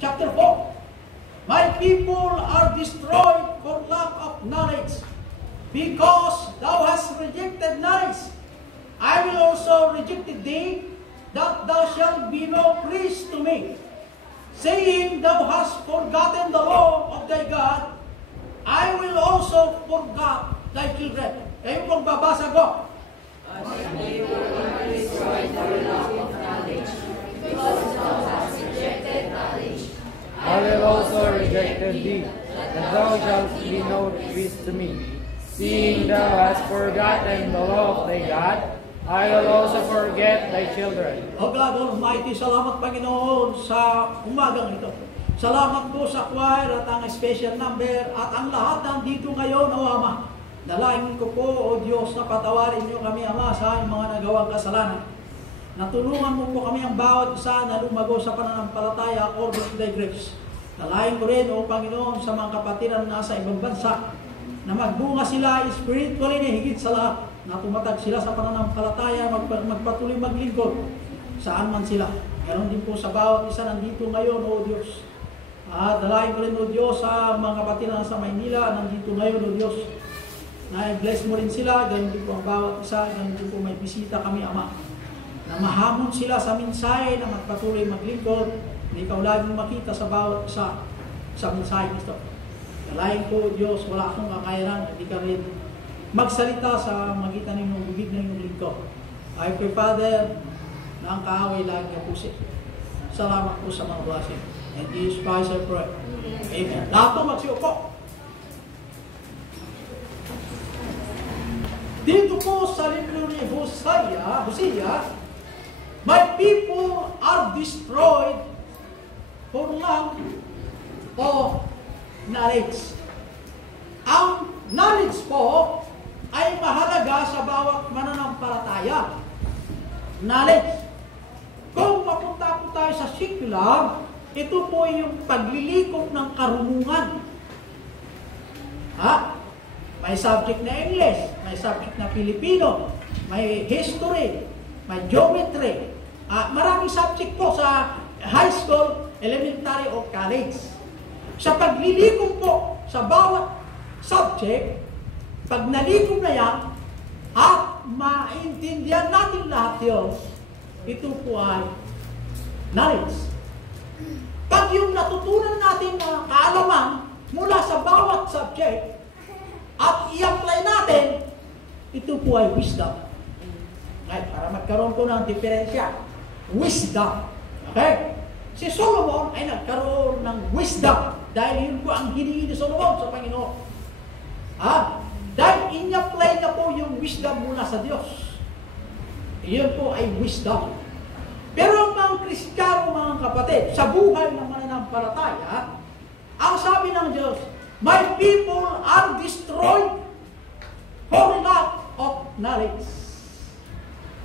chapter 4. My people are destroyed for lack of knowledge. Because thou hast rejected knowledge, I will also reject thee, that thou shalt be no priest to me. Saying, thou hast forgotten the law of thy God, I will also forget thy children. Kayo pong babasa ko. My people are destroyed for lack of knowledge, because thou hast rejected knowledge. I will also reject thee, that thou shalt be no priest to me. Seeing thou hast forgotten the law of thy God, I will also forget thy children. O God Almighty, salamat Panginoon sa umagang ito. Salamat po sa choir at ang special number at ang lahat nandito ngayon, O Ama. Dalangin ko po, O Diyos, na patawarin niyo kami, Ama, sa aming mga nagawang kasalanan. Natulungan mo po kami ang bawat isa na lumago sa pananampalataya according to thy grace. Dalangin ko rin, O Panginoon, sa mga kapatid na nasa ibang bansa, na magbunga sila spiritually na higit sa lahat, na tumatag sila sa pananampalataya, magpatuloy maglingkod, saan man sila. Ganon din po sa bawat isa nandito ngayon, O Diyos. Dalangin ko rin, O Diyos, sa mga kapatid na nasa Maynila, nandito ngayon, O Diyos, na bless mo rin sila, ganon din po ang bawat isa, ganon din po may bisita kami, Ama, na mahamon sila sa mensahe, na magpatuloy maglingkod, na ikaw laging makita sa bawat isa sa mensahe nito. Dalangin ko, Diyos, wala akong kakayanan, hindi ka rin magsalita sa magitan ng bibig ng iyong lingkod. I pray, Father, na ang kaaway lagi ka pusin. Salamat po sa mga blessing. And Jesus Christ I pray. Amen. Lahat po magsiupo. Dito po sa libro ni Hosea, my people are destroyed for lack of knowledge. Ang knowledge po ay mahalaga sa bawat mananampalataya. Knowledge. Kung mapunta po tayo sa secular, ito po yung paglilikop ng karunungan. May subject na English, may subject na Filipino, may history, may geometry. Maraming subject po sa high school, elementary o college. Sa paglilikop po sa bawat subject, pag nalikom na yan, at maintindihan natin lahat yun, ito po ay knowledge. Pag yung natutunan natin na kaalaman mula sa bawat subject, at i-apply natin, ito po ay wisdom. Okay, para magkaroon po ng diferensya. Wisdom. Okay? Si Solomon ay nagkaroon ng wisdom dahil yun po ang hiningi ni Solomon sa Panginoon. Dahil in-apply na po yung wisdom mula sa Diyos. Yun po ay wisdom. Pero mga Kristiyano, mga kapatid, sa buhay ng mananampalataya, ang sabi ng Diyos, my people are destroyed for lack of knowledge.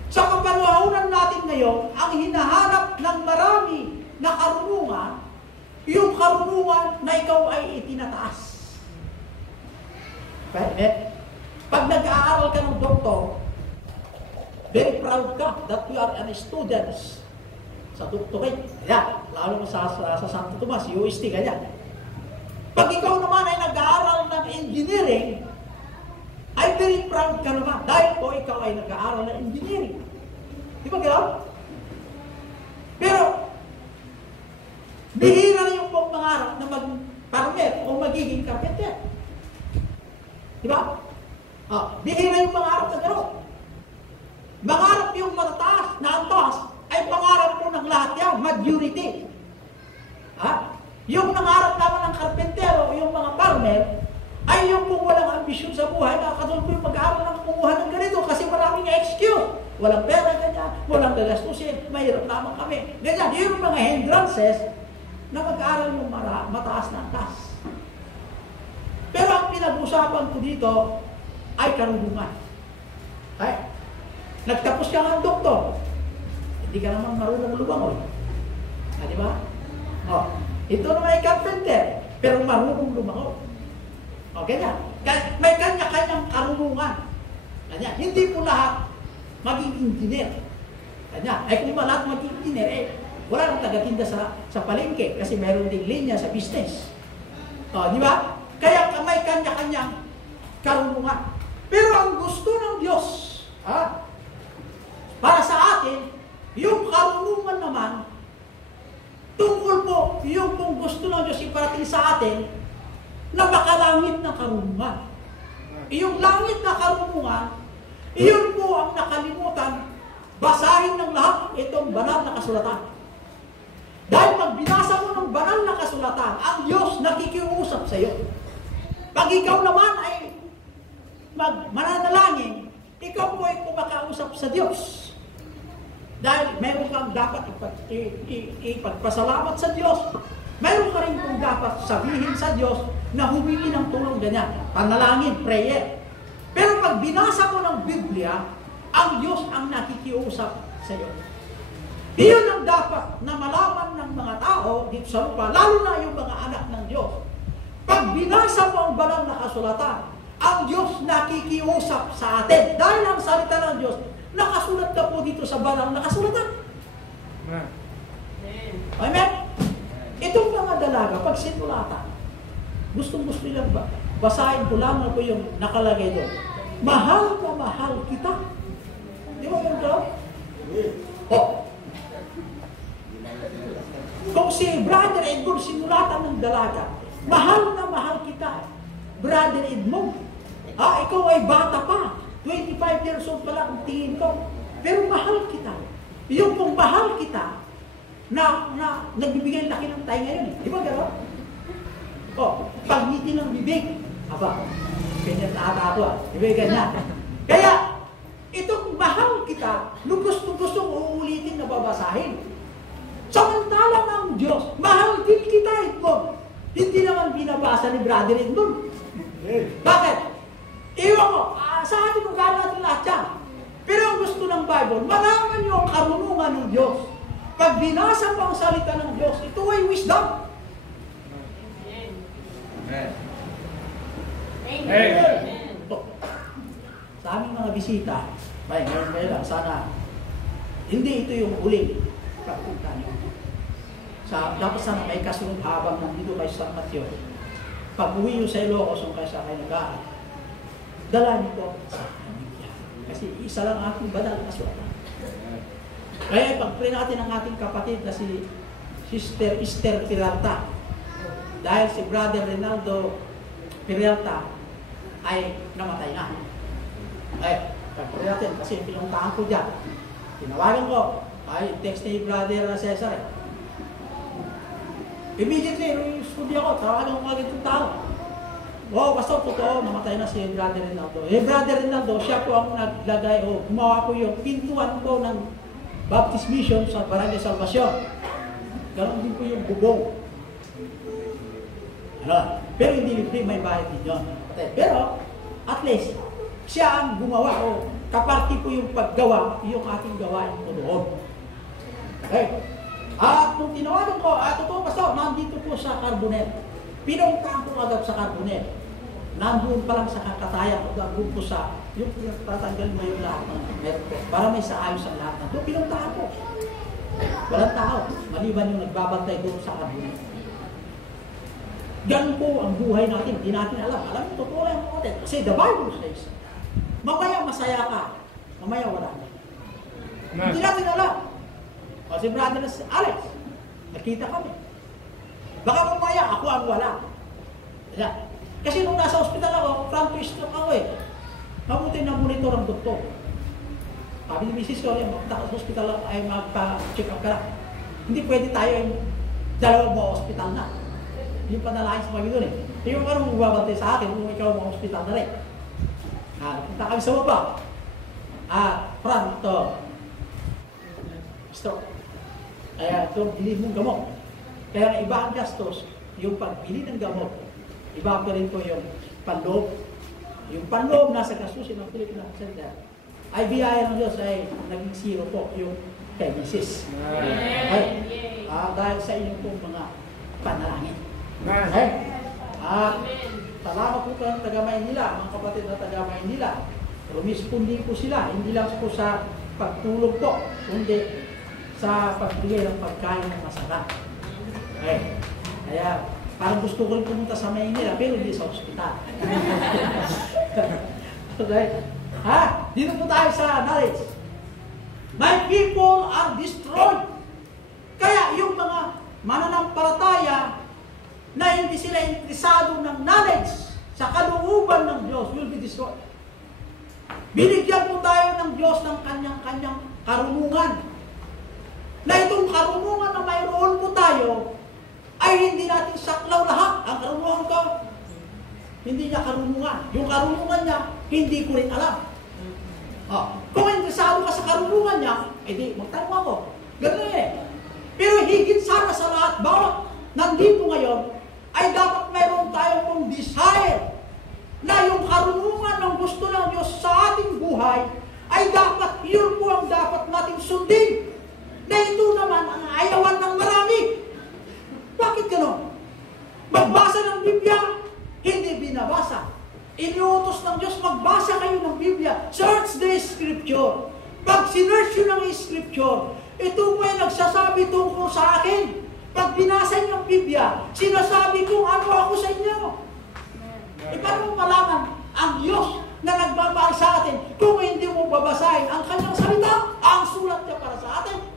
Sa kapanahunan natin ngayon, ang hinahanap ng marami na karunungan, yung karunungan na ikaw ay itinataas. Pag nag-aaral ka ng doktor, very proud ka that you are a student sa doctorate. Kaya, lalo sa Santo Tomas, UST, kanya. Pag ikaw naman ay nag-aaral ng engineering, ay very proud ka naman dahil po ikaw ay nag-aaral ng engineering. Di ba gano'n? Pero, bihira na yung pong mangarap na mag-farmer o magiging carpenter. Di ba? Bihira yung mangarap na gano'n. Mangarap yung matataas na antas ay pangarap mo ng lahat yan, majority. Yung nangarap naman ng karpentero, yung mga farmer, ay yung kung walang ambisyon sa buhay, nakakatulog po yung mag-aaral ng kumuha ng ganito kasi maraming excuse. Walang pera, ganyan, walang gagastusin, mahirap naman kami. Ganyan, yung mga hindrances na mag-aaral yung mataas na antas. Pero ang pinag-usapan ko dito ay karunungan. Nagtapos ka ng doktor, hindi ka naman marunong lumangoy. Di ba? Ito naman ay carpenter, pero marunong lumangoy. Ganyan. May kanya-kanyang karunungan. Ganyan. Hindi po lahat maging engineer. Ganyan. Kung ba lahat maging engineer, Wala nang tagatinda sa palengke kasi mayroon ding linya sa business. Di ba? Kaya may kanya-kanyang karunungan. Pero ang gusto ng Diyos, para sa atin, yung karunungan naman, tungkol po, yung kung gusto ng Diyos iparating sa atin, na makalangit na karunungan. Yung langit na karunungan, iyon po ang nakalimutan, basahin ng lahat itong banal na kasulatan. Dahil pag binasa mo ng banal na kasulatan, ang Diyos nakikiusap sa iyo. Pag ikaw naman ay mananalangin, ikaw po ay kumakausap sa Diyos. Dahil meron kang dapat ipagpasalamat sa Diyos. Meron ka rin kung dapat sabihin sa Diyos na humingi ng tulong ganyan. Panalangin, prayer. Pero pag binasa mo ng Biblia, ang Diyos ang nakikiusap sa iyo. Iyon ang dapat na malaman ng mga tao dito sa lupa, lalo na yung mga anak ng Diyos. Pag binasa mo ang banal na kasulatan, ang Diyos nakikiusap sa atin. Dahil ang salita ng Diyos, nakasulat na po dito sa banal na kasulatan. Amen? Itong mga dalaga, pag sinulatan, gustong-gusto nilang basahin ko lamang po yung nakalagay doon. Mahal na mahal kita. Di ba yun daw? Kung si Brother Edmond sinulatan ng dalaga, mahal na mahal kita, Brother Edmond. Ikaw ay bata pa. 25 years old pa lang ang tingin ko. Pero mahal kita. Yung kung mahal kita, na nagbibigay laki ng tayo ngayon. Di ba gano'n? Pagngiti ng bibig. Ganyan na ata ako. Di ba ganyan? Kaya, itong mahal kita, lugos-lugos uulitin na babasahin. Samantalang ang Diyos, mahal din kita, Edmond. Hindi naman binabasa ni Brother Edmond. Bakit? Iwan mo, sa atin kung gano'n natin lahat yan. Pero ang gusto ng Bible, malaman niyo ang karunungan ng Diyos. Pag binasa mo ang salita ng Diyos, ito ay wisdom. Amen. Amen. Sa aming mga bisita, ngayon lang, sana, hindi ito yung uling pagpunta niyo. Dapat sana may kasunod habang nandito kayo sa San Mateo. Pag uwi nyo sa Ilocos, kung kayo sa kayo nag-aaral, dala niyo po sa pamilya. Kasi isa lang ating banal na kasulatan. Kaya pag-pray natin ang ating kapatid na si Sister Esther Peralta. Dahil si Brother Rinaldo Peralta ay namatay na. Pag-pray natin kasi pinuntahan ko dyan. Tinawagan ko, text ni Brother Cesar. Immediately, studio ako, tawagan ko agad itong tao. Basta totoo, namatay na si Brother Rinaldo. Brother Rinaldo, siya po ang naglagay, gumawa ko yung pintuan ko ng Baptist Mission sa Barangay Salvacion. Ganon din po yung bubong. Pero hindi libre, may bayad din yun. Pero, at least, siya ang gumawa ko. Kaparti po yung paggawa, yung ating gawain ko doon. Okay. At nung tinawagan ko, totoo basta, nandito po sa Carbonel. Pinungtahan ko agad sa Carbonel. Nandun pa lang sa kakatayan, nandun po sa, yung tatanggal mo yung lahat ng meron ko, para may saayos ang lahat ng doon. Pinungtahan ko. Walang tao, maliban yung nagbabantay doon sa Carbonel. Ganun po ang buhay natin, hindi natin alam. Alam mo, totoo lang mo natin. Kasi the Bible says, mamaya masaya ka, mamaya wala. Hindi natin alam. Kasi Brother Alex, nakita kami. Baka mamaya ako ang wala. Kasi nung nasa ospital ako, front to stroke ako Mabuti na monitor ang doktor. Sabi ni Mrs. ko, magpunta ka sa ospital ay magpa-check up ka lang. Hindi pwede tayo ay dalawang mga ospital na. Yung panalangin sa Panginoon Yung anong magbabantay sa akin kung ikaw mga ospital na rin. Punta kami sa baba. Front to stroke. Kaya ito, bilhin mong gamot. Kaya iba ang gastos, yung pagbili ng gamot, iba pa rin po yung panloob. Yung panloob nasa gastusin ng Pilipinas. Ay biyaya ng Diyos ay naging zero po yung dialysis. Dahil sa inyong pong mga panalangin. Salamat po ng taga-Maynila, mga kapatid na taga-Maynila. Rumispondi po sila, hindi lang po sa pagtulog po, kundi sa pagbigay ng pagkain ng masarap. Okay. Kaya, parang gusto ko rin pumunta sa Maynila, pero hindi sa ospital. Okay. Dito po tayo sa knowledge. My people are destroyed. Kaya yung mga mananampalataya na hindi sila interesado ng knowledge sa kalooban ng Diyos will be destroyed. Binigyan po tayo ng Diyos ng kanyang karunungan. Na itong karunungan na mayroon po tayo ay hindi natin saklaw lahat. Ang karunungan ko, hindi niya karunungan. Yung karunungan niya, hindi ko rin alam. Kung interesado ka sa karunungan niya, edi magtanong ako. Ganun eh. Pero higit sana sa lahat, bawat nandito ngayon, ay dapat mayroon tayong desire na yung karunungan ng gusto ng Diyos sa ating buhay, ay dapat, yun po ang dapat nating sundin. Na ito naman ang ayawan ng marami. Bakit gano'n? Magbasa ng Biblia, hindi binabasa. Iniutos ng Diyos, magbasa kayo ng Biblia. Search the Scripture. Pag sinearch yun ng Scripture, ito po ay nagsasabi tungkol sa akin. Pag binasa niyo ang Biblia, sinasabi kong ano ako sa inyo. Paano mo malaman ang Diyos na nagmamahal sa atin kung hindi mo babasahin ang kanyang salita, ang sulat niya para sa atin?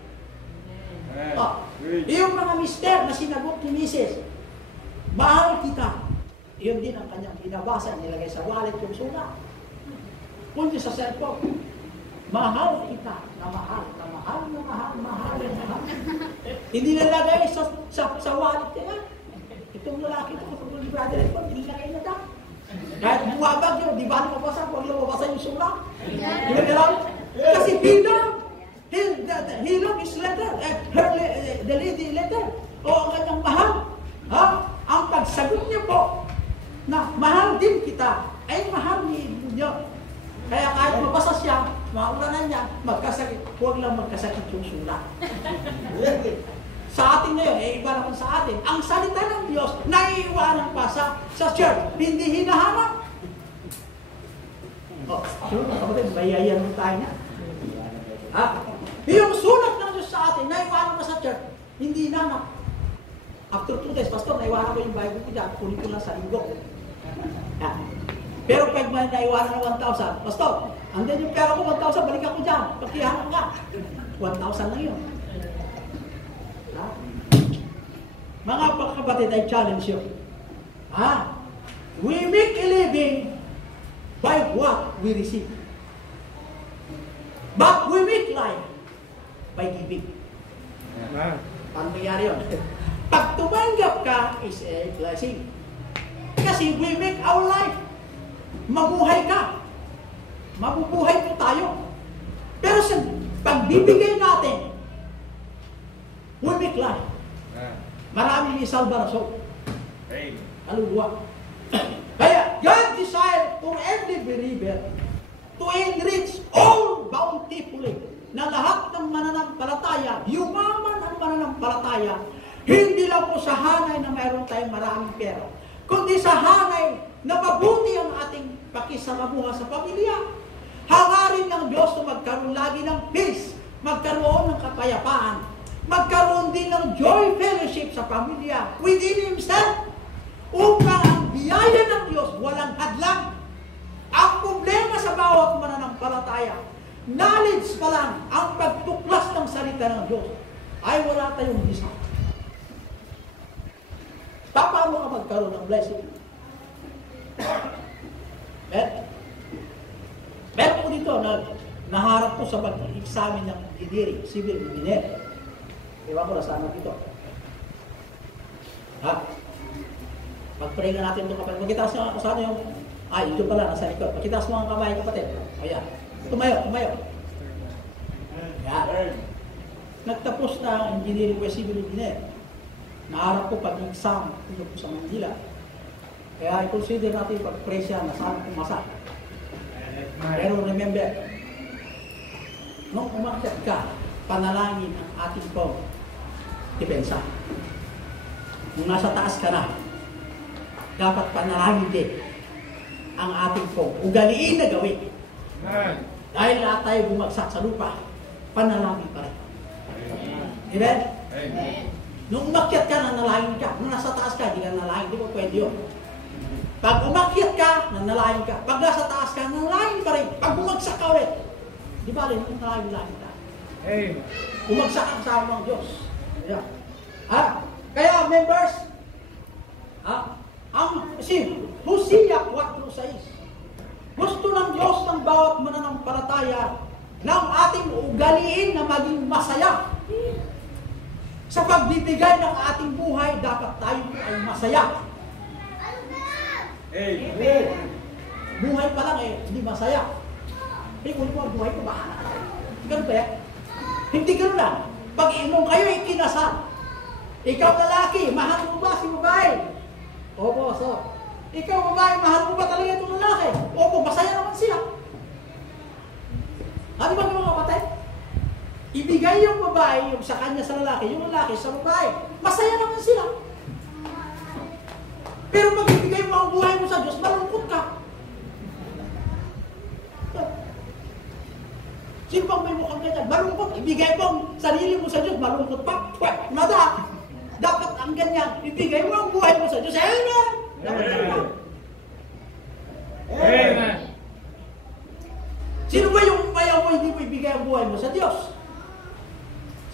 Yung mga mister na sinagot ni Mrs. Mahal kita. Yun din ang kanyang binabasa, nilagay sa wallet yung sulat. Kundi sa cellphone. Mahal kita, na mahal, na mahal, na mahal, mahal, na mahal. Hindi nilagay sa wallet niya. Itong lalaki ito, kung hindi brother ito, nilagay na daw. Kahit buwabag yun, di ba mabasa, huwag lang mabasa yung sulat. Di ba nila? Kasi he loved his letter, the lady letter, o ang kanyang mahal. Ang pagsagot niya po, na mahal din kita, ay mahal niyo. Kaya kahit mabasa siya, maulanan niya, magkasakit, huwag lang magkasakit yung sulat. Sa atin ngayon, iba naman sa atin. Ang salita ng Diyos, naiiwanan pa sa church, hindi hinahanap. Sure, kapatid, bayayan mo tayo na. Yung sulat ng Diyos sa atin, naiiwanan pa sa church, hindi hinahanap. After 2 days, Pastor, naiwanan ko yung Bible ko dyan, kunin ko lang sa linggo. Pero pag may naiwanan ng 1,000, Pastor, andyan yung pera ko 1,000, balik ako dyan, pagkihanap ka. 1,000 lang yun. Mga kapatid, I challenge you. We make a living by what we receive. But we make life by giving. Paano nangyari yun? Pag tumanggap ka, is a blessing. Kasi we make our life. Mabuhay ka. Mabubuhay po tayo. Pero sa pagbibigay natin, we make life. Maraming isalba na soul. Kaluluwa. Kaya, God desire for every believer to enrich all bountifully na lahat ng mananampalataya, yumaman ang mananampalataya, hindi lang po sa hanay na mayroon tayong maraming pera, kundi sa hanay na mabuti ang ating pakisalamuha sa pamilya. Hangarin ng Diyos na magkaroon lagi ng peace, magkaroon ng kapayapaan, magkaroon din ng joy fellowship sa pamilya within himself, upang ang biyaya ng Diyos walang hadlang. Ang problema sa bawat mananampalataya, knowledge pa lang, ang pagtuklas ng salita ng Diyos, ay wala tayong bisa. Paano ka magkaroon ng blessing? Meron po dito na naharap po sa pag-examine ng engineering, civil engineer. Iwan ko na sana dito. Pag-pray nga natin ito kapatid. Magkitaas nyo saan yung... ito pala, nasa likod. Magkitaas mo ang kamay kapatid. Ayan. Tumayo. Ayan. Nagtapos na ang engineering o civil engineer. Naharap po pag-exam dito po sa Manila. Kaya i-consider natin pag-pray siya na sana pumasa. Pero remember, nung umakyat ka, panalangin ang ating pong depensa. Nung nasa taas ka na, dapat panalangin din ang ating pong ugaliin na gawin. Dahil lahat tayo bumagsak sa lupa, panalangin pa rin. Amen? Amen. Nung umakyat ka, nanalangin ka. Nung nasa taas ka, hindi ka nanalangin. Hindi mo pwede yun. Pag umakyat ka, nanalangin ka. Pag nasa taas ka, nanalangin pa rin. Pag bumagsak ka ulit, di ba rin, nanalangin ka. Amen. Bumagsak ang kasama ng Diyos. Yeah. Kaya members, si Hosea 4:6, gusto ng Diyos ng bawat mananampalataya ng ating ugaliin na maging masaya. Sa pagbibigay ng ating buhay, dapat tayo ay masaya. Amen. Buhay pa lang hindi masaya. Kung mo ang buhay ko, bahala ka. Ganun ba yan? Hindi ganun lang. Pag inom kayo, ikinasal. Ikaw lalaki, mahal mo ba si babae? Opo, so. Ikaw babae, mahal mo ba talaga itong lalaki? Opo, masaya naman sila. Ano ba mga kapatid? Ibigay yung babae yung sa kanya sa lalaki, yung lalaki sa babae. Masaya naman sila. Pero pag ibigay mo ang buhay mo sa Diyos, malungkot ka. Sino bang may mukhang ganyan? Malungkot. Ibigay mo ang sarili mo sa Diyos, malungkot pa. Mada. Dapat ang ganyan. Ibigay mo ang buhay mo sa Diyos. Amen! Dapat ganyan. Amen. Sino ba yung ayaw mo hindi mo ibigay ang buhay mo sa Diyos?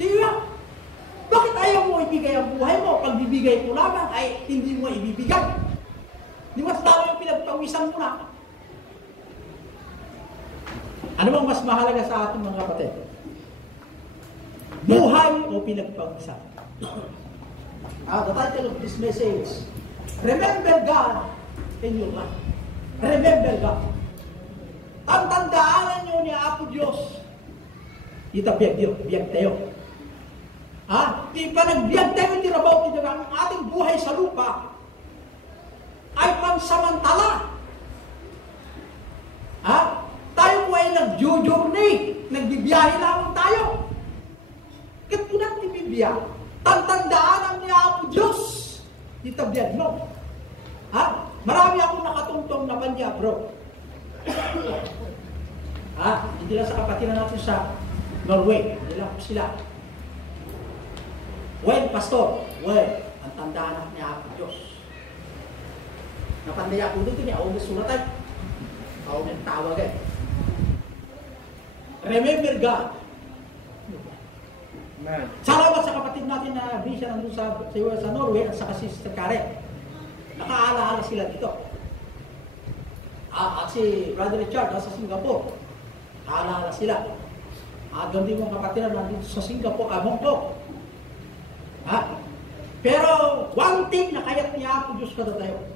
Sino yan? Bakit ayaw mo ibigay ang buhay mo? Pag bibigay mo lamang ay hindi mo ibibigay. Di mas lalo yung pinagpawisan mo na. Ano bang mas mahalaga sa ating mga kapatid? Buhay o pinagpawisan? The title of this message, Remember God in your life. Remember God. Ang tandaanan nyo ni Apo Diyos, ita biyag tayo. Di pa nagbiyag tayo, hindi na ba ang ating buhay sa lupa ay pansamantala. Tayo po ay nag-journey, nagbibiyahe lamang tayo. Kahit po natin bibiyahe, tandaanan ni Apo Diyos, ita biyag mo. Marami akong nakatungtong na banya, bro. Hindi lang sa kapatiran natin sa Norway. Hindi lang po sila. Pastor. Ang tandaan niya ako Diyos. Napanday ako dito niya. Ako may suratay. Ako may tawag Remember God. Amen. Salamat sa kapatid natin na visa nandun sa Norway at sa Sister Karen. Nakaalaala sila dito. At si Brother Richard sa Singapore. Nakaalaala sila. Doon din mga kapatiran nandito sa Singapore, Hong Kong. Pero one thing na kaya't niya ako Diyos kada tayo.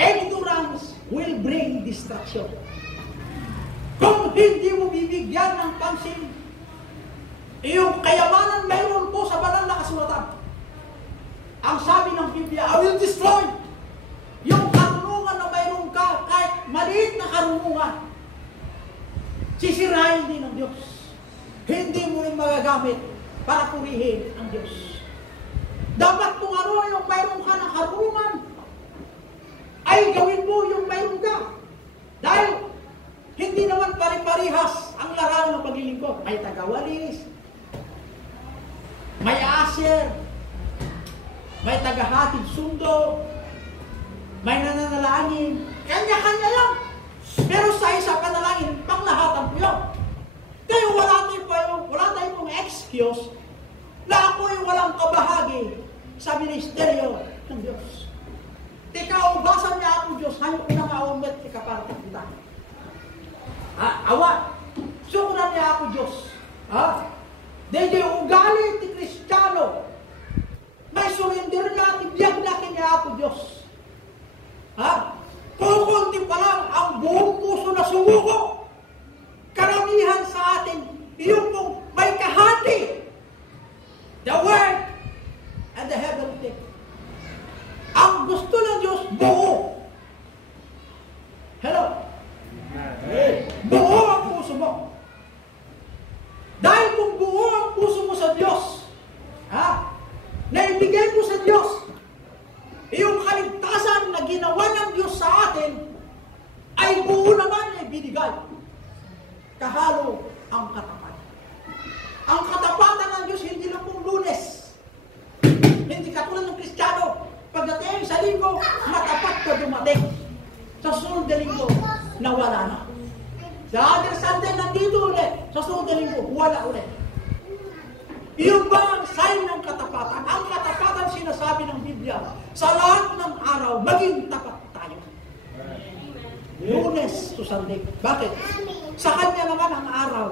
Ignorance will bring distraction. Kung hindi mo bibigyan ng pansin, iyong kayamanan mayroon po sa banal na kasulatan. Ang sabi ng Biblia, I will destroy yung karunungan na mayroon ka, kahit maliit na karunungan. Sisirain din ng Diyos. Hindi mo rin magagamit para purihin ang Diyos. Dapat kung ano yung mayroon ka ng karunungan, ay gawin mo yung mayroon ka. Dahil hindi naman pare-parihas ang larawan ng paglilingkod. May tagawalis, may asher, may tagahatid sundo, may nananalangin. Kanya-kanya lang. Pero sa isa panalangin, panglahatan po yun. Kaya wala tayong excuse na ako'y walang kabahagi sa ministeryo ng Diyos. Tikaubasan niya ako Diyos, hayop ko na maumit, tikaparte kita. Awa, sukunan niya ako Diyos. Dede ugali ti Kristiyano, may surrender na, tibiyag na kanya ako Diyos. Kukunti pa lang ang buong puso na sumuko. Karamihan sa atin, yung pong may kahati. The Word and the heavenly thing. Ang gusto ng Diyos, buo. Hello? Buo ang puso mo. Dahil kung buo ang puso mo sa Diyos, naibigay mo sa Diyos, yung kaligtasan na ginawa ng Diyos sa atin, ay buo naman ay binigay. Kahalo ang katapatan. Ang katapatan ng Diyos linggo, matapat ka dumating. Sa sunod na linggo, nawala na. The other Sunday, nandito ulit. Sa sunod na linggo, wala ulit. Iyon ba ang sign ng katapatan? Ang katapatan sinasabi ng Biblia, sa lahat ng araw, maging tapat tayo. Lunes to Sunday. Bakit? Sa kanya naman ang araw,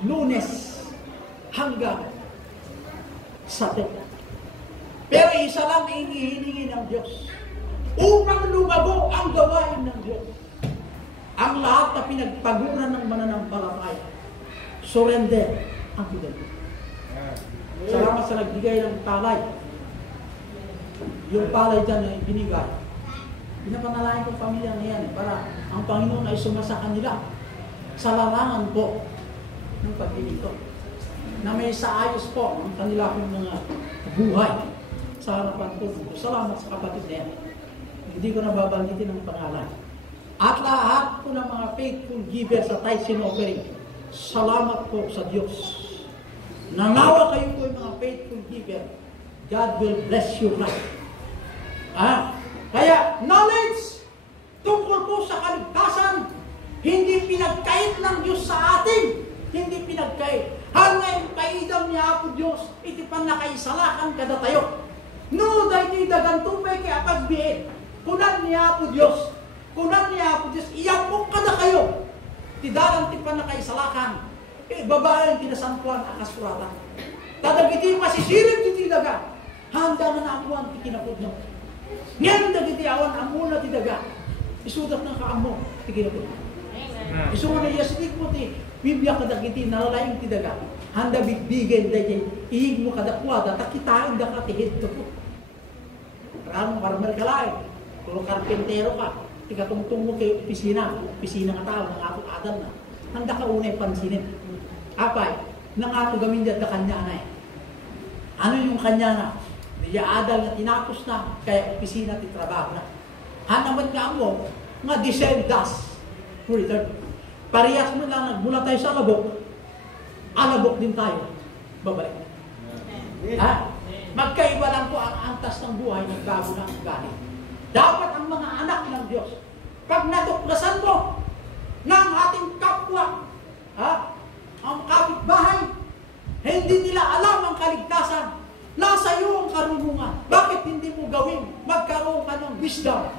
Lunes hanggang Saturday. Pero isa lang ang hinihingi ng Diyos upang lumago ang gawain ng Diyos. Ang lahat na pinagpaguran ng mananampalataya, surrender ang buhay. Salamat sa nagbigay ng palay. Yung palay dyan ay binigay. Pinapanalangin ko pamilya na yan para ang Panginoon ay sumasa kanila sa larangan po ng pagpilito. Na may saayos po ang kanila kong mga buhay sa harapan ko. Salamat sa kapatid na yan. Hindi ko nababanggitin ang pangalan. At lahat po ng mga faithful givers sa tithes and offering, salamat po sa Diyos. Nanawa kayo po yung mga faithful giver. God will bless you right. Kaya knowledge tungkol po sa kaligtasan, hindi pinagkait ng Diyos sa atin. Hindi pinagkait. Hanggang kaidam niya po Diyos, iti pan nakaisalakan kada tayo. No, dahil dagan tupay kaya pagbiit. Kunan niya po Diyos. Kunan niya po Diyos. Iyan po kada kayo. Tidagan ti pan nakaisalakan. Babae ang tinasampuan ang kasuratan. Tadagiti masisirip ti daga. Handa na naamuan ti kinapod nyo. Ngayon dagiti awan amuna ti daga. Isudat ng kaamo ti kinapod nyo. Isudat na yasitik mo ti Biblia kadagiti nalalayang ti daga. Handa bigbigen dahil ihig mo kadakwada takitain da ka ti hito po. Karang marmer ka lain. Kung karpentero ka, tikatungtong mo kay opisina nga tao, ng ato adan na. Handa ka unay pansinin. Apay, nang ato gamin dyan na kanya na eh. Ano yung kanya na? Medya adal na tinapos na, kaya opisina ti trabaho na. Hanaman nga mo, nga descend das, return. Parehas mo lang, mula tayo sa alabok din tayo. Babalik. Magkaiba lang po ang antas ng buhay, nagbago na ang galing. Dapat ang mga anak ng Diyos, pag natuklasan mo ng ating kapwa, ang kapitbahay, hindi nila alam ang kaligtasan, nasa iyo ang karunungan. Bakit hindi mo gawin? Magkaroon ka ng wisdom.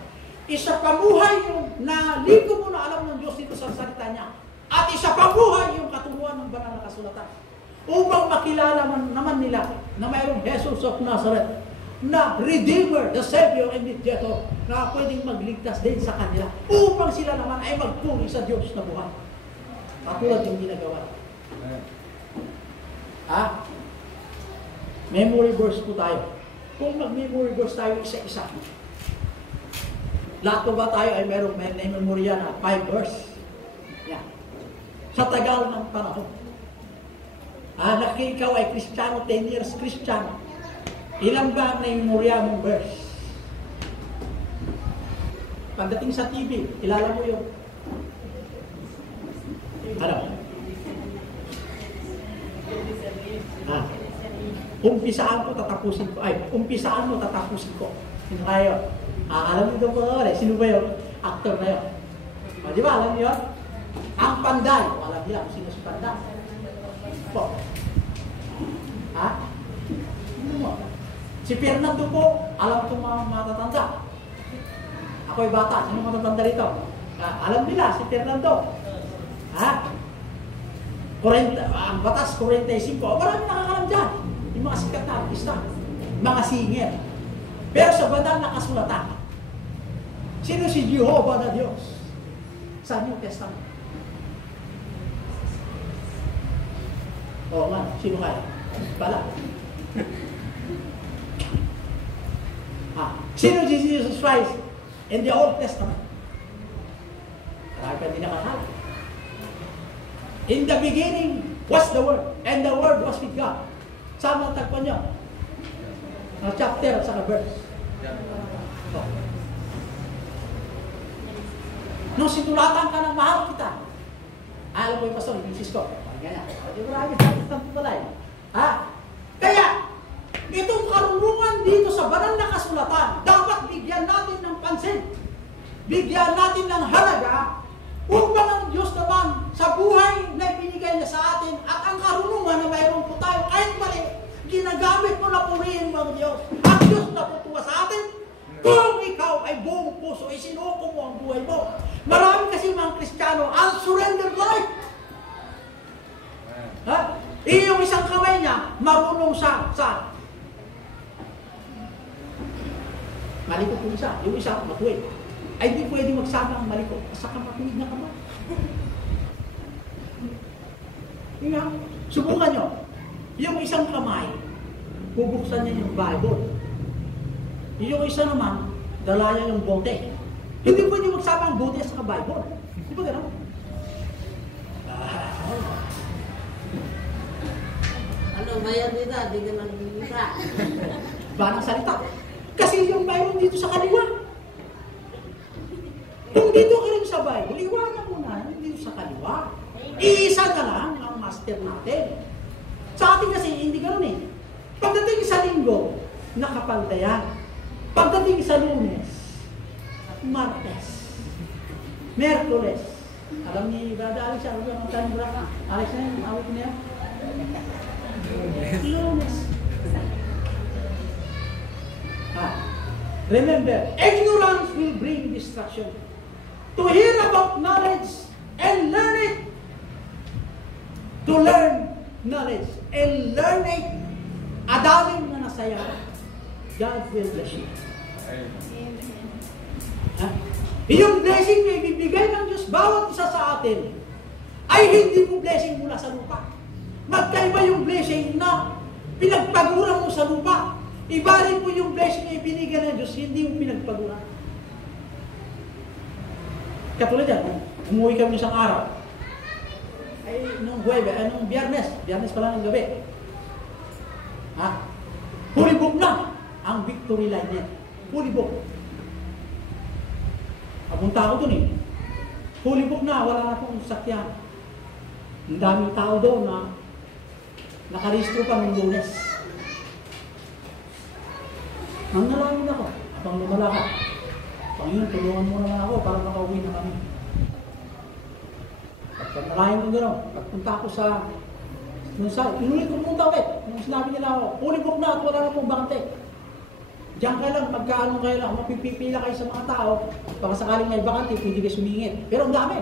Isa pamuhay yung naligo mo na alam ng Diyos dito sa salita niya. At isa pamuhay yung katuruan ng banal na kasulatan. Upang makilala naman nila na mayroong Jesus of Nazareth na Redeemer, the Savior and Mediator na pwedeng magligtas din sa kanila. Upang sila naman ay magpuri sa Diyos na buhay. Katulad yung ginagawa. Memory verse po tayo. Kung mag-memory verse tayo isa-isa, lahat ba tayo ay merong memorya na 5 verse? Yan. Sa tagal ng panahon. Ikaw ay Kristiyano, 10 years Kristiyano. Ilang ba ang memorya mong verse? Pagdating sa TV, kilala mo yung umpisaan ko, tatapusin ko. Umpisaan mo, tatapusin ko. Sino kayo? Alam niyo po ba? Sino ba yung actor na yun? Di ba? Alam niyo yun? Ang Panday. Alam niyo sino si Panday? Po. Ano mo? Si Fernando po, alam itong mga matatanda. Ako'y bata. Sino matatanda rito? Alam nila, si Fernando. Ang batas, 45. Marami nakakalam dyan. Yung mga sikat na artista. Mga singer. Pero sa banal na kasulatan, sino si Jehovah na Diyos? Sa New Testament. Oo nga, sino kaya? Bala. Sino si Jesus Christ in the Old Testament? Marami pa din nakakala. In the beginning was the Word, and the Word was with God. Saan ang tagpan niyo? Chapter at saka verse. Nung sinulatan ka ng mahal kita, alam mo yung pastor, yung Cisco. Ganyan. Marami sa pala eh. Kaya, itong karunungan dito sa banal na kasulatan, dapat bigyan natin ng pansin, bigyan natin ng halaga, upang ang Diyos naman sa buhay na ibinigay niya sa atin at ang karunungan na mayroon po tayo kahit mali, ginagamit mo na purihin mo ang Diyos. Ang Diyos natutuwa sa atin kung ikaw ay buong puso, isinuko mo ang buhay mo. Marami kasi mga Kristiyano, unsurrendered life. Ha? Yung isang kamay niya, marunong sa malikot yung isa. Yung isa, matuwid. Ay, hindi pwede magsama ang malikot sa kamatuwid na kamay. Subukan nyo. Yung isang kamay, bubuksan niya yung Bible. Yung isa naman, dala niya yung bote. Hindi pwede magsama ang bote sa Bible. Di ba gano'n? Ano, bayan nila, di ka nag-iisa. Ba ng salita? Kasi yung Bible dito sa kaliwa. Kung dito ka rin sa Bible, iwanan mo na dito sa kaliwa. Iisa na lang ang master natin. Sa atin kasi, hindi gano'n eh. Pagdating sa linggo, nakapantayan. Pagdating sa Lunes, Martes, Merkules. Alam ni Brada Alex, ano yung tayo Brada? Alex na yun, awit na yan. Lunes. Remember, ignorance will bring destruction. To hear about knowledge and learn it. To learn knowledge and learn it. Adalin na nasaya. God will bless you. Ha? Yung blessing na ibibigay ng Diyos bawat isa sa atin ay hindi po blessing mula sa lupa. Magkaiba yung blessing na pinagpagura mo sa lupa. Iba rin po yung blessing na ibinigay ng Diyos, hindi yung pinagpagura. Katulad yan, umuwi kami isang araw. Ay, nung Biyernes pala ng gabi. Ha? Fully book na ang Victory Line net. Fully book. Papunta ako dun eh. Fully book na, wala na akong sakyan. Ang daming tao doon na nakarehistro pa ng Lunes. Nang nalangin ako, habang lumalakad. Panginoon, tulungan mo naman ako para makauwi na kami. At nalangin ko gano'n, pagpunta ako sa inulit ko pumunta ulit. Nung sinabi nila ako, fully book na at wala na pong bakante. Diyan ka lang, magkaano kayo lang, mapipipila kayo sa mga tao, baka sakaling may bakante, pwede kayo sumingit. Pero ang dami.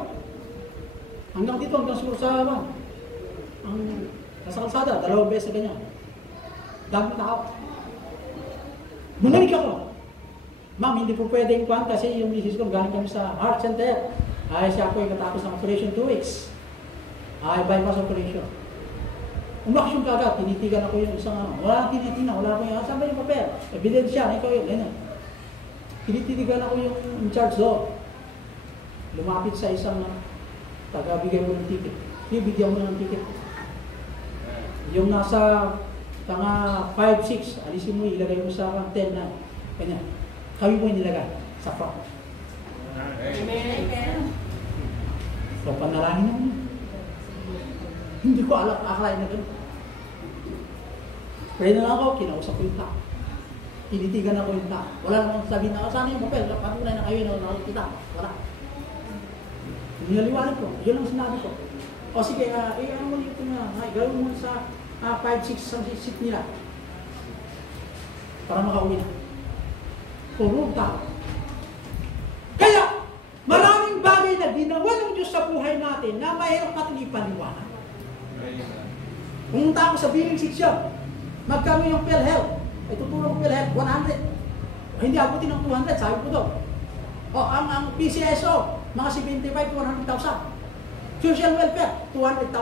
Hanggang dito, hanggang sa ang nasa kalsada, 2 beses na ganyan. Dami tao. Bumalik ako. Ma'am, hindi po pwedeng kuhan kasi yung misis ko, galing kami sa heart center. Ay, siya po ay katapos ng operation 2 weeks. Ay, bypass operation. Umaksyon ka agad, tinitigan ako yung isang wala nang tinitina, wala akong yung, saan ba yung papel? Ebidensya, ikaw yun, ganyan. Tinitigan ako yung in charge doon. Lumapit sa isang taga-bigay mo ng ticket. Bibigyan mo ng ticket. Yung nasa tanga 5-6, alisin mo, ilagay mo sa 10 na. Kanya, kami mo inilagay sa front. Amen. So, panalangin mo. Hindi ko akalain na gano'n. Pwede na lang ako, kinausap ko yung tao. Tinitigan ako yung tao. Wala namang sabihin na, sana yung papel, patunay na kayo na nakikita. Wala. Niliwanag ko, yun lang sinabi ko. O sige, ano mo dito na, gawin mo sa 5-6 sa seat nila. Para makauwi na. Puro tao. Kaya, maraming bagay na ginawa ng Diyos sa buhay natin na mahirap natin ipaliwanag. Pumunta ako sa billing section. Magkano yung PhilHealth? Ay tutulong ko PhilHealth, 100. Hindi abutin ng 200, sabi ko daw. O, ang PCSO, mga 75 to 100,000. Social welfare, 200,000.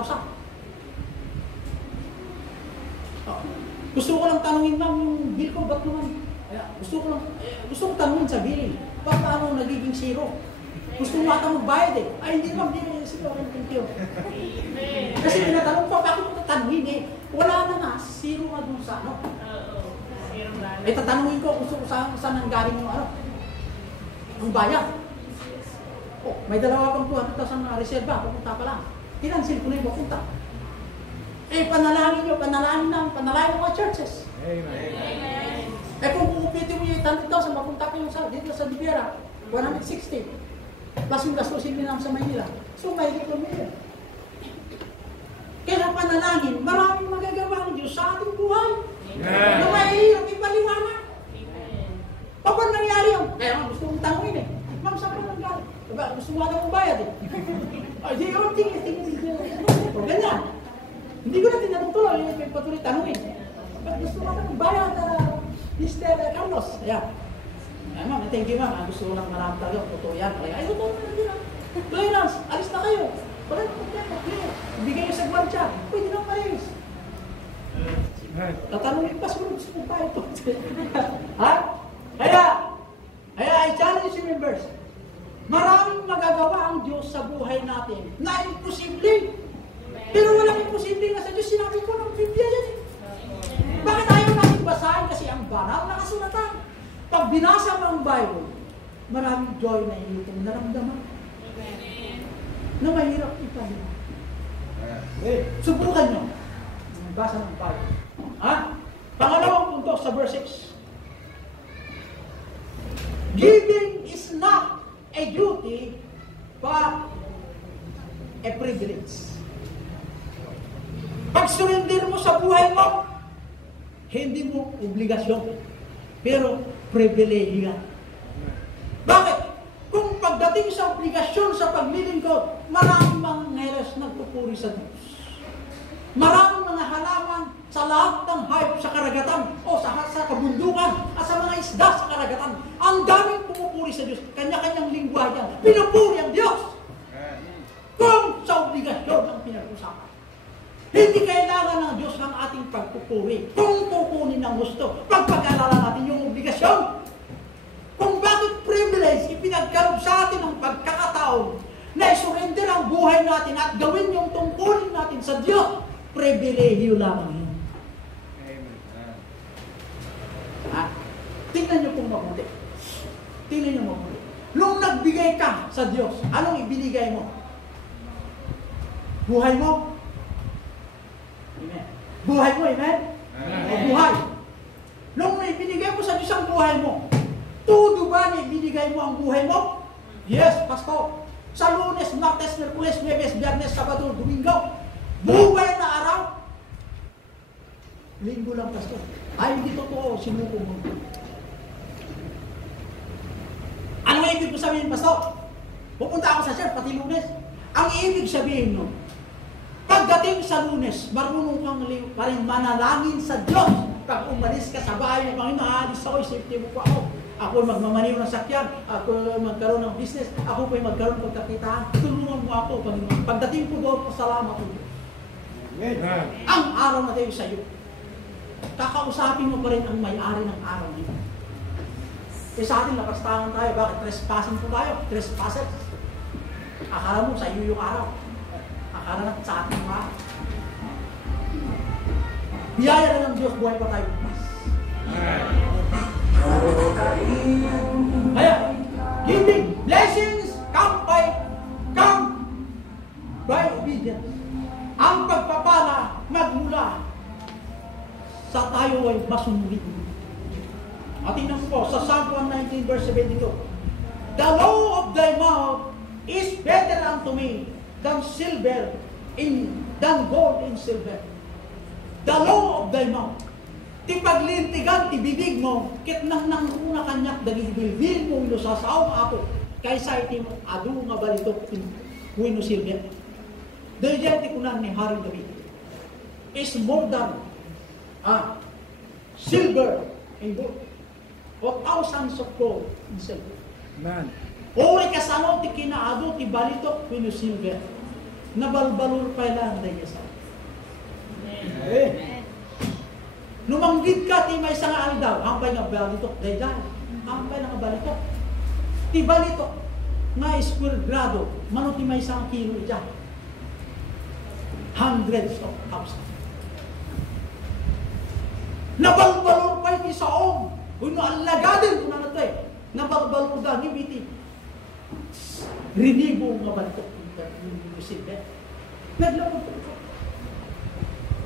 Gusto ko lang tanungin, ma'am, yung bill ko, ba't naman? Gusto ko tanungin sa billing, paano nagiging zero? Gusto mo ata magbayad eh. Ay, hindi naman, hindi. Sige, okay, thank you. Kasi tinatanong ko, bakit mo tatanungin eh? Wala na nga, zero nga dun sa ano. Eh, tatanungin ko, gusto ko saan nanggaling yung ano. Ang bayad. Oh, may dalawa pang 200,000 na reserva, pupunta pa lang. Kinansil ko na yung pupunta. Eh, panalangin mga churches. Amen. Eh, kung pupupitin mo yung 100,000, mapunta ko yung sa 160. Plus yung gastusin nila sa Maynila. So, may million. Kaya panalangin, maraming magagawa ng Diyos sa ating buhay. Na mahirap ipaliwanag. Paano nangyari yun? Kaya nga gusto mong tanongin eh. Ma'am, saan pa nang galing? Diba, gusto mo mong bayad eh. Ay, di ko tingin. Ganyan. Hindi ko na tinanong tuloy, may patuloy tanongin. Ba't gusto mo mong bayad, Mr. Carlos? Ayan. Ay, ma'am, thank you ma'am. Gusto ko lang maraming talaga, totoo yan. Kaya, ay, totoo na nila. Clearance, alis na kayo. Wala na problema, clear. Ibigay nyo sa gwardya. Pwede nang malis. Tatanungin pa, sunod pa ito. Ha? Kaya, I challenge you members. Maraming magagawa ang Diyos sa buhay natin na imposible. Pero walang imposible na sa Diyos. Sinabi ko ng Biblia yan. Bakit ayaw natin basahin? Kasi ang banal na kasulatan. Pag binasa mo ang Bible, maraming joy na iyong naramdaman. Na mahirap ipaliwanag. Subukan nyo. Basa ng Bible. Ha? Pangalawang punto sa verse 6. Giving is not a duty but a privilege. Pag surrender mo sa buhay mo, hindi mo obligasyon, pero privilege yan. Bakit? Kung pagdating sa obligasyon sa paglilingkod, maraming mga ngeles nagpupuri sa Diyos. Maraming mga halaman sa lahat ng hayop sa karagatan o sa kabundukan at sa mga isda sa karagatan. Ang daming pumupuri sa Diyos. Kanya-kanyang lingwahe yan. Pinupuri ang Diyos. Kung sa obligasyon ang pinag-usapan. Hindi kailangan ng Diyos ang ating pagpupuri. Kung kukunin ang gusto, pagpag-alala natin yung obligasyon. Kung bakit privilege ipinagkaroon sa atin ang pagkakataon na isurrender ang buhay natin at gawin yung tungkulin natin sa Diyos, pribilehiyo lamang yun. Ha? Tingnan nyo kung mabuti. Tingnan nyo mabuti. Nung nagbigay ka sa Diyos, anong ibinigay mo? Buhay mo? Amen. Buhay mo, amen? O buhay. Nung ibinigay mo sa Diyos ang buhay mo, todo ba na ibinigay mo ang buhay mo? Yes, Pastor. Sa Lunes, Martes, Merkules, Huwebes, Biyernes, Sabado, Domingo, buhay na araw. Linggo lang, Pastor. Ay, hindi totoo. Sinuko mo. Ano ang ibig ko sabihin, Pastor? Pupunta ako sa church, pati Lunes. Ang ibig sabihin nun, pagdating sa Lunes, marunong kang pa rin manalangin sa Diyos. Pag umalis ka sa bahay ng Panginoon, aalis ako, safety mo po ako. Ako magmamaniw ng sakyan, ako magkaroon ng business, ako po'y magkaroon ng pagkakitaan. Tulungan mo ako, Panginoon. Pagdating ko doon, pasalamat ko. Ang araw na tayo sa iyo. Kakausapin mo pa rin ang may-ari ng araw nito. Eh sa atin, nakastahan tayo. Bakit? Trespassing po tayo. Trespassers. Akala mo sa iyo yung araw. Akala na sa atin yung araw. Biyaya na ng Diyos, buhay pa tayo. Kaya, giving blessings come by obedience. Ang pagpapala magmula sa tayo ay masunod. At tingnan po sa Psalm 119 verse 72. The law of thy mouth is better unto me than gold in silver. The law of thy mouth. Ti paglintigan, ti bibig mo, kit nang una kanyak, dagigbilbil mo, inusasaw ako, kaysa iti mo, adu nga balitok, wino silver. Dahil ti kunan ni Hari David is more than silver and gold, o thousands of gold in silver. Man. Ori kasano ti kinaado, ti balitok, wino silver. Nabalbalur pa lang dahil sa Numanggit ka, ti may isang daw, hambay nga balitok, dayday, hambay nga balitok. Ti balitok, nga square grado, mano ti may isang kilo dyan. Hundreds of thousands. Nabalbalor pa iti saong, kung naalagadin, kung na ito nabalbalor da, ngibiti. Rinibo nga balitok, yung silver. Naglabog ko.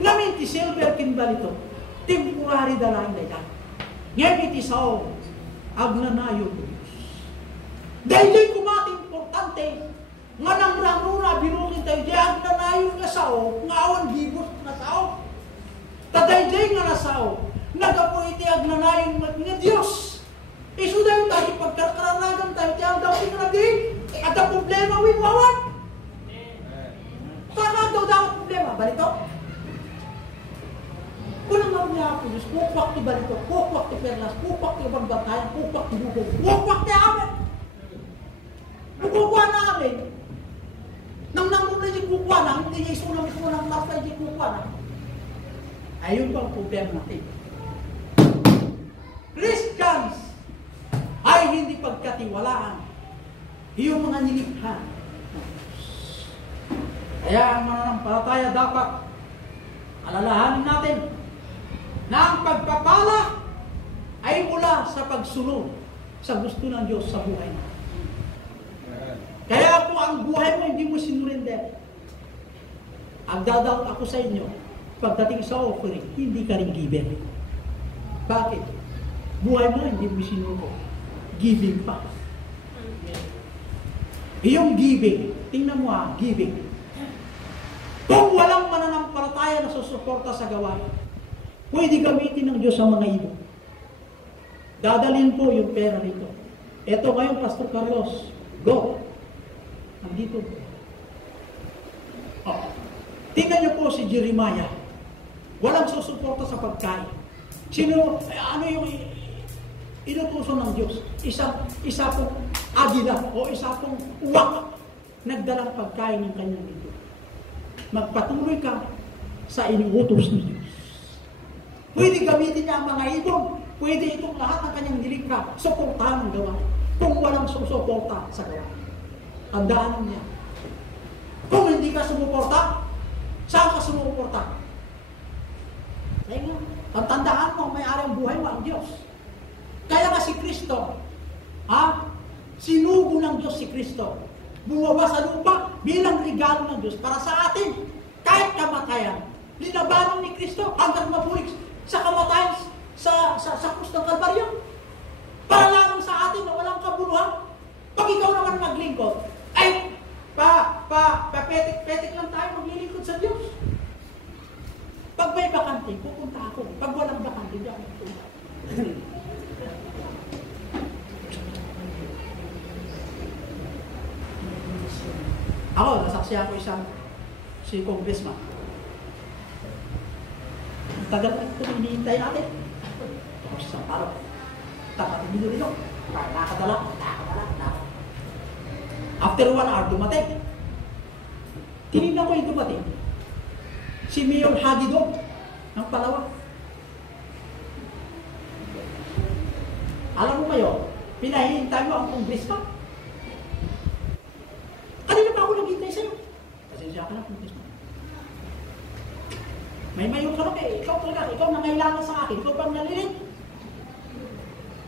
Ngamin ti silver kin balitok, temporary dalang na yan. Ngayon iti sao, agnanayo ko Diyos. Dahil kumati importante, nga nang rangruna, binukin tayo, di ang nanayon nga sao, nga awan gibos nga sao. Tadayday nga na sao, nagapuiti ang nanayon nga Diyos. Isu dayo tayo, pagkarkaranagan tayo, di ang daw pinagin, at ang problema winwawan. Saka daw problema, balito? Kunang nga niya ako, Diyos, pukwak ti balito, pukwak ti perlas, pukwak ti bangbantayan, pukwak ti bubog, pukwak ti amin. Pukwak na amin. Nang nangunay di kukwa na, hindi niya isunang nasa di kukwa na. Ayun ba ang problema natin? Christians ay hindi pagkatiwalaan yung mga nilikha. Kaya ang mananampalataya dapat alalahanin natin na ang pagpapala ay mula sa pagsunod sa gusto ng Diyos sa buhay natin. Kaya kung ang buhay mo hindi mo sinurinder, ang dadawat ako sa inyo, pagdating sa offering, hindi ka rin giver. Bakit? Buhay mo hindi mo sinuro. Giving pa. Yung giving, tingnan mo giving. Kung walang mananampalataya na susuporta sa gawain, pwede gamitin ng Diyos ang mga ibon. Dadalhin po yung pera nito. Ito ngayon, Pastor Carlos, go. Nandito. Tingnan niyo po si Jeremiah. Walang susuporta sa pagkain. Ano yung inutuso ng Diyos? Isa pong agila o isa pong uwak nagdalang pagkain ng kanyang ito. Magpatuloy ka sa inuutos ng Diyos. Pwede gamitin niya ang mga ibon. Pwede itong lahat ng kanyang nilikha, suportahan ng gawain. Kung walang susuporta sa gawain. Tandaan niya. Kung hindi ka sumuporta, saan ka sumuporta? Kaya nga, ang tandaan mo, may-ari ang buhay mo, ang Diyos. Kaya nga si Kristo, sinugo ng Diyos si Kristo. Bumaba sa lupa bilang regalo ng Diyos para sa atin. Kahit kamatayan, linabanan ni Kristo hanggang mabulig sa kamatayan sa krus ng Kalbaryo. Para lang sa atin na walang kabuluhan. Pag ikaw naman maglingkod, ay, petik-petik lang tayo maglilingkod sa Diyos. Pag may bakante, pupunta ako. Pag walang bakante, hindi ako pupunta. Ako, nasaksihan ko si congressman. Tagal na ito, hinihintay natin. Ako si Sampalo. Tapatin nyo rin. Nakadala. After 1 hour, dumating. Tinignan ko yung dumating. Si Mayor Hagidog ng Palawan. Alam mo kayo, pinahihintay mo ang congressman. Kanina pa ako naghintay sa'yo. Pasensya ka na, congressman. May mayor ka na ikaw talaga, ikaw nangailangan sa akin, ikaw pang nalirin.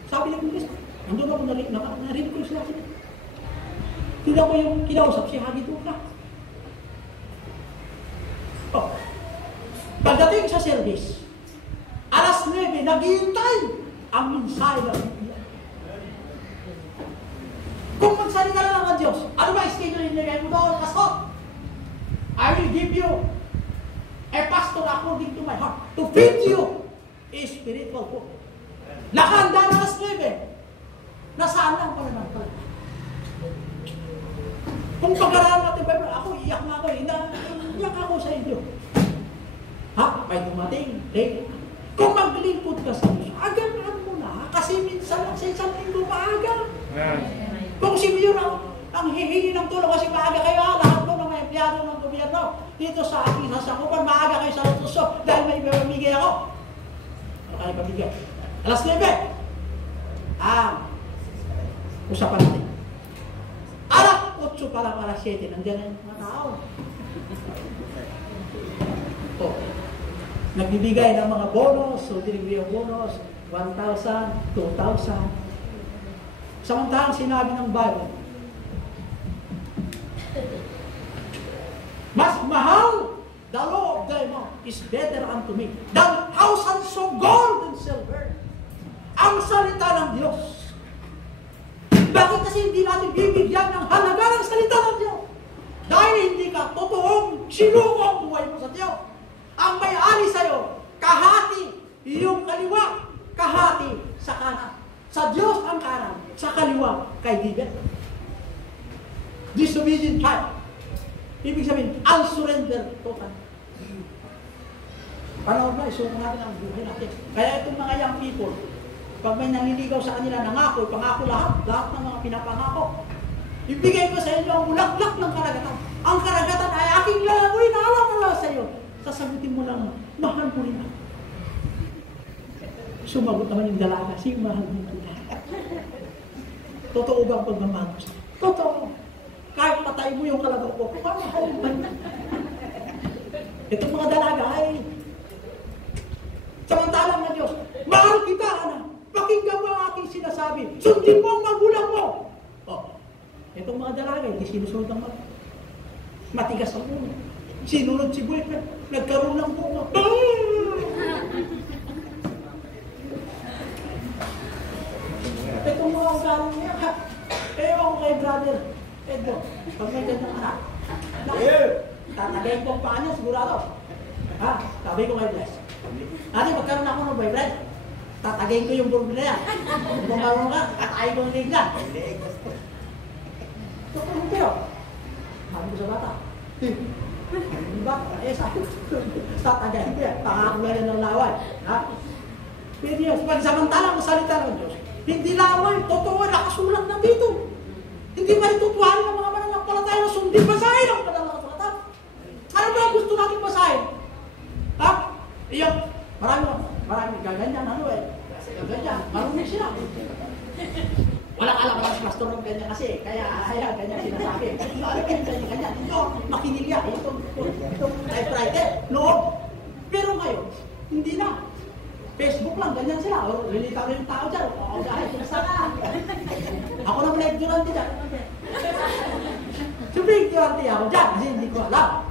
Sabi ng congressman, nandun ako narinig ko sila sila. Tignan ko yung kinausap si Hagidog na. Pagdating sa service, alas 9, naghihintay ang mensahe ng Biblia. Kung magsalita na lang ang Diyos, ano ba schedule nilagay mo doon? Pastor, I will give you a pastor according to my heart to feed you a spiritual food. Nakahanda na alas 9. Nasaan lang pala ng pala? Kung pag-aralan natin Bible, ako iyak na ako. Iyak ako sa inyo. May dumating. Kung maglingkod ka sa Diyos, agaan mo na. Kasi minsan lang sa isang linggo maaga. Kung si Mayor ang hihingi ng tulong kasi maaga kayo, lahat po ng mga empleyado ng gobyerno, dito sa aking sasakupan, maaga kayo sa lutuso dahil may ibabamigay ako. Ano kayo pamigay? Alas 9. Usapan natin. Alas 8 pa lang, alas 7, nandiyan na yung mga tao. Nagbibigay ng mga bonus, so delivery of bonus, 1,000, 2,000. Samantalang sinabi ng Bible, mas mahal, the law of thy mouth is better unto me than thousands of gold and silver. Ang salita ng Diyos, Bakit kasi hindi natin bibigyan ng halaga ng salita ng Diyos? Dahil hindi ka totoong sinuko ang buhay mo sa Diyos. Ang may-ari sa'yo, kahati yung kaliwa, kahati sa kanan. Sa Diyos ang kanan, sa kaliwa kaibigan. Disobedient child. Ibig sabihin, unsurrender total. Panahon na, isuko natin ang buhay natin. Kaya itong mga young people, pag may nanliligaw sa kanila, nangako, pangako lahat ng mga pinapangako. Ibigay ko sa inyo ang bulaklak ng karagatan. Ang karagatan ay aking lalamuin na alam sa iyo. Sasagutin mo lang, mahal mo rin ako. Sumagot naman yung dalaga, si mahal mo rin ako. Totoo ba ang pagmamahal ko sa'yo? Totoo. Kahit patay mo yung kalagaw ko, mahal mo rin. Itong mga dalaga ay samantalang na Diyos, mahal kita, anak. Pakinggan mo ang aking sinasabi. Sundin mo ang magulang mo. Oh, itong mga dalaga, hindi sinusunod ang matigas ang ulo. Sinunod si boyfriend, nagkaroon ng bunga. Itong mga ugaling niya, ewan ko kay brother Edgo, pag may gandang anak, tatagayin ko ang paa niya, sigurado. Ha? Sabi ko kay Bless. Ate, magkaroon ako ng boyfriend. Tatagayin ko yung burg na yan. Kung marunong ka, katayin ko yung leg na. So, kung pero, sabi ko sa bata, diba? Sabi ko, tatagayin ko yan. Pangako na yan ng laway. Ha? Pero yun, pagsamantalang salita ng Diyos, hindi laway, totoo, nakasulat na dito. Hindi ba itutuharin ng mga mananampalataya na sundin basahin ang mananampalataya? Ano ba ang gusto natin basahin? Ha? Iyon, marami gaganyan, ano eh. Gaganyan, marunong sila. Walang alam ng pastor ng ganyan kasi, kaya ganyan sinasabi. Ano ganyan? Ito, makinilya. Itong typewriter. No. Pero ngayon, hindi na. Facebook lang, ganyan sila. O, lilitaw rin yung tao dyan. O, dahil, kinasa na. Ako naman na ignorante dyan. Super ignorante ako dyan kasi hindi ko alam.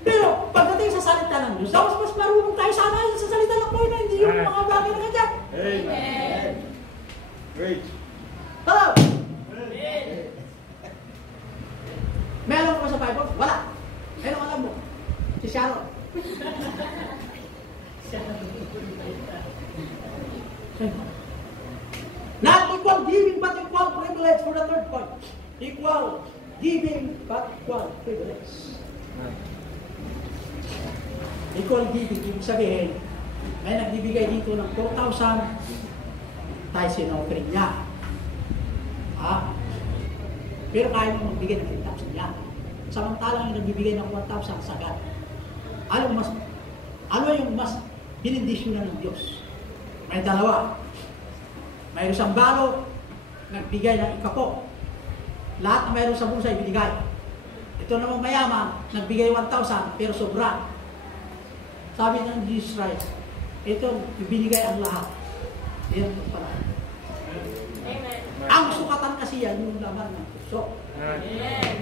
Pero, pagdating sa salita ng Diyos, dapat mas marunong tayo sana sa salita ng Panginoon na hindi yung mga bagay na ganyan. Amen. Great. Hello! Meron ko sa Bible? Wala. Pero alam mo, si Sharon. Not equal giving but equal privilege for the third point. Equal giving but equal privilege. Equal giving, ibig sabihin, may nagbibigay dito ng 4,000, tayo sinofering niya. Ha? Pero kaya mo magbigay ng 8,000 niya. Samantalang yung nagbibigay ng 1,000 sagad. Ano yung mas binindisyonan ng Diyos? May dalawa. Mayroon siyang balo, nagbigay ng ikapo. Lahat na mayroon sa bulsa ibinigay. Ito naman mayaman, nagbigay 1,000 pero sobra. Sabi ng Jesus Christ, ito, ibinigay ang lahat. Yan ito pala. Amen. Ang sukatan kasi yan, yung laman ng puso.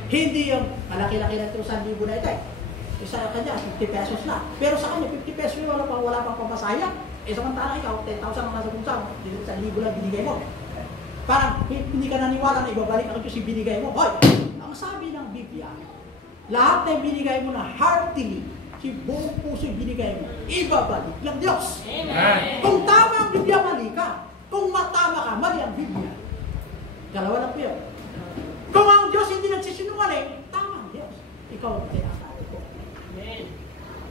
Hindi yung malaki-laki na ito, 1,000 na ito eh. Isa ka dyan, 50 pesos na. Pero sa kanya, 50 pesos wala pang pamasaya. Samantala ikaw, 10,000 ang nasa pusa mo, 1,000 lang binigay mo. Parang hindi ka naniwala na ibabalik ang Diyos yung binigay mo. Hoy! Ang sabi ng Biblia, lahat na binigay mo na heartily, si buong puso yung binigay mo, ibabalik ng Diyos. Amen. Kung tama ang Biblia, mali ka. Kung matama ka, mali ang Biblia. Dalawa lang po yun. Kung ang Diyos hindi nagsisinungaling, tama ang Diyos. Ikaw ang tinatawag ko.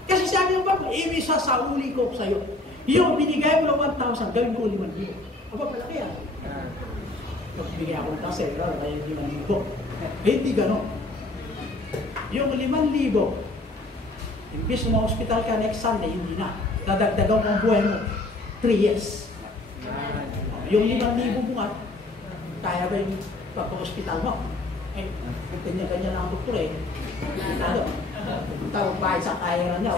Kasi sabi ng Bible, ibisasauli ko sa iyo. Yung binigay mo ng 1,000, gawin ko 5,000. Aba, malaki yan. Magbigay ako ng kasi, kaya 5,000. Hindi gano'n. Yung 5,000, imbis na ma-hospital ka next Sunday, hindi na. Dadagdagan mo ang buhay mo. 3 years. Yung 5,000 bunga, kaya ba yung pagpa-hospital mo? Eh, ganyan-ganyan lang ang doktor eh. Tawag bahay sa kaya niya,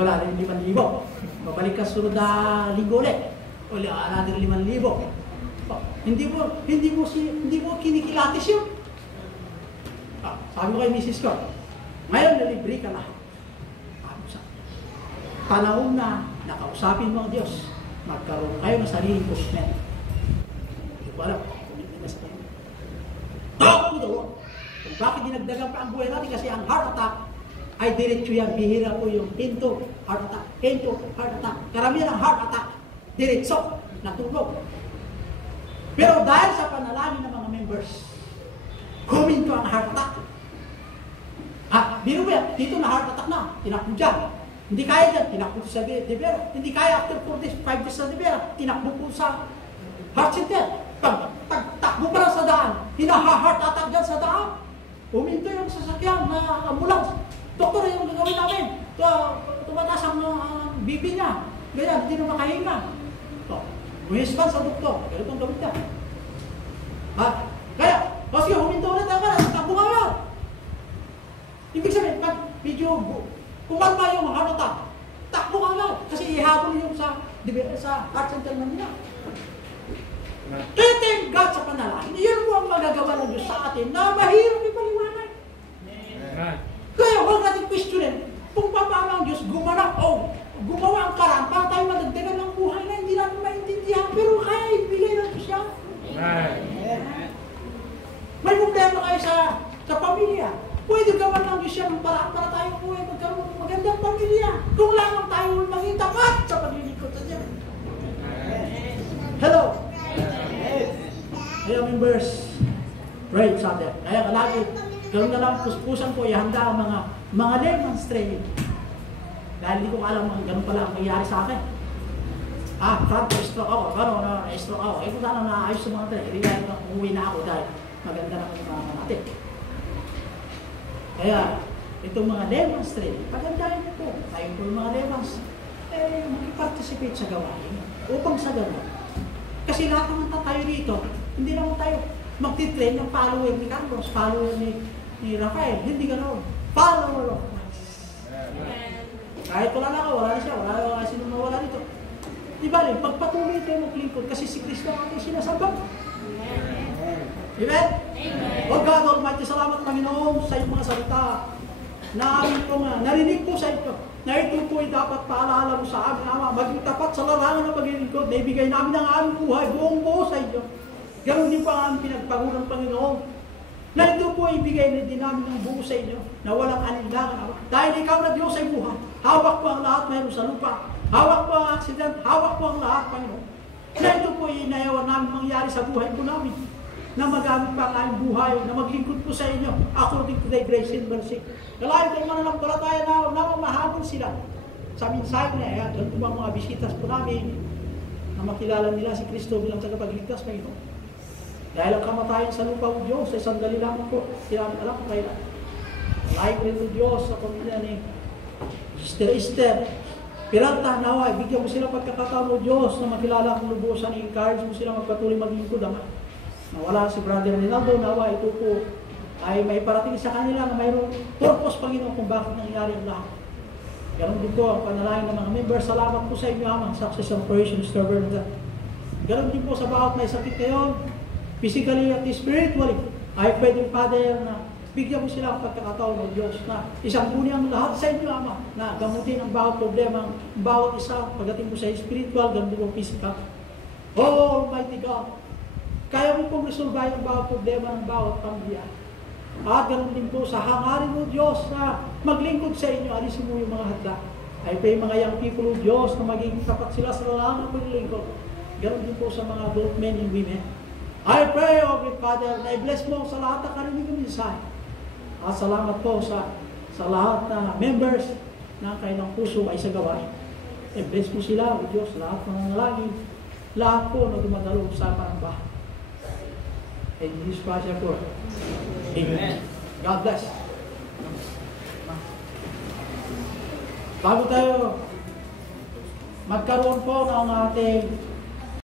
wala rin 5,000. Babalik ka sunod na linggo ulit. Another 5,000. Hindi mo kinikilatis yun. Sabi ko kay Mrs. ko, ngayon nalibre ka lahat. Panahon na nakausapin mo ang Diyos, magkaroon kayo ng sariling commitment. Hindi ko alam. Bakit dinagdagan pa ang buhay natin? Kasi ang heart attack ay diretso yan. Bihira po yung hinto, heart attack, hinto, heart attack. Karamihan ng heart attack, diretso, natulog. Pero dahil sa panalangin ng mga members, huminto ang heart attack. Biro mo yan, dito na heart attack na, tinakbo dyan. Hindi kaya dyan, tinakbo sa Devera. Hindi kaya after 4 days, 5 days sa Devera, tinakbo po sa heart center. Pag takbo pa lang sa daan, hinaha-heart attack dyan sa daan. Huminto yung sasakyan na ambulance. Doktor, yung gagawin namin. Tumataas ang BP niya. Ganyan, hindi na makahinga. Buhispan sa doktor. Ganito ang gawin niya. Kaya, kasi huminto ulit ang kanan, takbo nga yan. Ibig sabihin, pag medyo kumalma yung heart attack, takbo nga yan. Kasi ihabol yung sa heart center na nila. Kaya thank God sa panalangin. Iyon po ang magagawa ng Diyos sa atin na mahirap ipaliwanag. Kaya huwag natin questionin kung paano ang Diyos gumawa ang karang para tayo madagdagan ng buhay na hindi natin maintindihan. Pero kaya ibigay ng Diyos yan. May problema kayo sa pamilya. Pwede gawan ng Diyos yan ng paraan para tayo buhay magkaroon ng magandang pamilya. Kung lamang tayo maging tapat sa paglilingkod sa Diyos. Hello? Kaya members, pray sa atin. Kaya lagi, ganoon na lang puspusan ko, ihanda ang mga layman's training. Dahil hindi ko alam ganoon pala ang nangyayari sa akin. Front stroke ako, gano'n, stroke ako. Kung sana naayos sa mga training, hindi dahil umuwi na ako dahil maganda naman yung mga natin. Kaya, itong mga layman's training, pagandahin po. Tayo po yung mga layman's, mag-participate sa gawain upang sa gano'n. Kasi lahat naman tayo dito, hindi naman tayo magtitrain ng follower ni Carlos, follower ni Rafael. Hindi ganoon. Follower of Christ. Kahit wala na ako, wala na siya, wala sino mawala dito. Diba rin, pagpatuloy tayo maglingkod kasi si Kristo ang ating sinasabang. Amen? O God Almighty, salamat Panginoon sa iyong mga salita. Narinig po sa ito. Na ito po ay dapat paalala mo sa amin, Ama, maging tapat sa larangan ng paglilingkod na ibigay namin ang aming buhay, buong buo sa iyo. Ganon din po ang aming pinagpagulang Panginoon. Na ito po ay ibigay din namin ng buo sa inyo, na walang alinlangan, Ama. Dahil ikaw na Diyos ay buhay, hawak po ang lahat mayroon sa lupa. Hawak po ang aksident, hawak po ang lahat, Panginoon. Na ito po ay inayawan namin mangyari sa buhay po namin. Na magamit pa ang aming buhay, na maglingkod po sa inyo, according to thy grace and mercy. Kalahin kayo mananampalataya na mahabol sila. Sa mensahe na yan, doon po ang mga bisitas po namin, na makilala nila si Kristo bilang tagapagligtas, Panginoon. Dahil ang kamatayan sa lupa o Diyos, sa sandali lamang po, hindi namin alam kung kailan. Kalahin rin po Diyos sa pamilya ni Sister Esther. Piranta, nawa, ibigyan mo sila pagkakataon o Diyos na makilala ang lubusan, i-encourage mo sila magpatuloy maglingkod, Ama. Nawala si Brother Rinaldo, nawa ito po ay may parating sa kanila na mayroong purpose, Panginoon, kung bakit nangyari ang lahat. Ganon din po ang panalangin ng mga members. Salamat po sa inyo, Ama, Success Operation Mr. Bernard. Ganon din po sa bawat may sakit ngayon, physically at spiritually. I pray din, Father, na bigyan mo sila ang pagkakataon ng Diyos na isang buni ang lahat sa inyo, Ama, na gamutin ang bawat problema, ang bawat isa, pagdating po sa spiritual, ganon din po physical. Oh, Almighty God, kaya mo pong resolve ang bawat problema ng bawat pamilya. At ganoon din po sa hangarin mo, Diyos, na maglingkod sa inyo, alisin mo yung mga hadla. I pray mga young people, Diyos, na maging tapat sila sa lalang ng paglingkod. Ganoon din po sa mga adult men and women. I pray, O Great Father, na i-bless mo sa lahat ng karinig ng mensahe. At salamat po sa lahat na members na kanilang puso ay sa gawain. I-bless mo sila, O Diyos, lahat ng nanalangin, lahat po na dumadalo sa parambahan. In Jesus Christ, I pray. Amen. God bless. Bago tayo magkaroon po ng ating